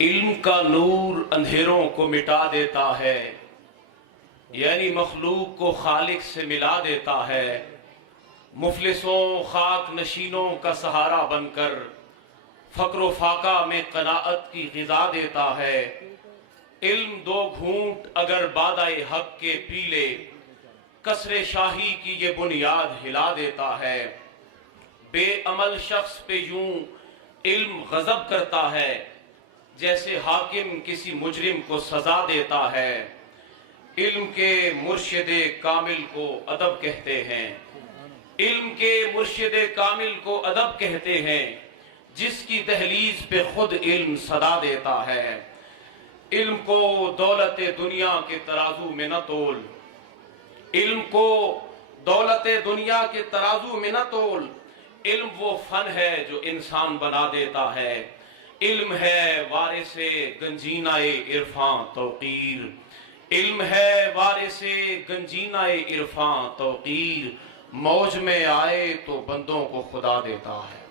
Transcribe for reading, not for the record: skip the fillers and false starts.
علم کا نور اندھیروں کو مٹا دیتا ہے، یعنی مخلوق کو خالق سے ملا دیتا ہے۔ مفلسوں خاک نشینوں کا سہارا بن کر فقر و فاقہ میں قناعت کی غذا دیتا ہے۔ علم دو گھونٹ اگر بادائے حق کے پی لے، کسر شاہی کی یہ بنیاد ہلا دیتا ہے۔ بے عمل شخص پہ یوں علم غضب کرتا ہے، جیسے حاکم کسی مجرم کو سزا دیتا ہے۔ علم کے مرشد کامل کو ادب کہتے ہیں، علم کے مرشد کامل کو ادب کہتے ہیں، جس کی دہلیز پہ خود علم صدا دیتا ہے۔ علم کو دولت دنیا کے ترازو میں نہ تول، علم کو دولت دنیا کے ترازو میں نہ تول۔ علم وہ فن ہے جو انسان بنا دیتا ہے۔ علم ہے وارث گنجینہ عرفاں توقیر، علم ہے وارث گنجینہ عرفاں توقیر۔ موج میں آئے تو بندوں کو خدا دیتا ہے۔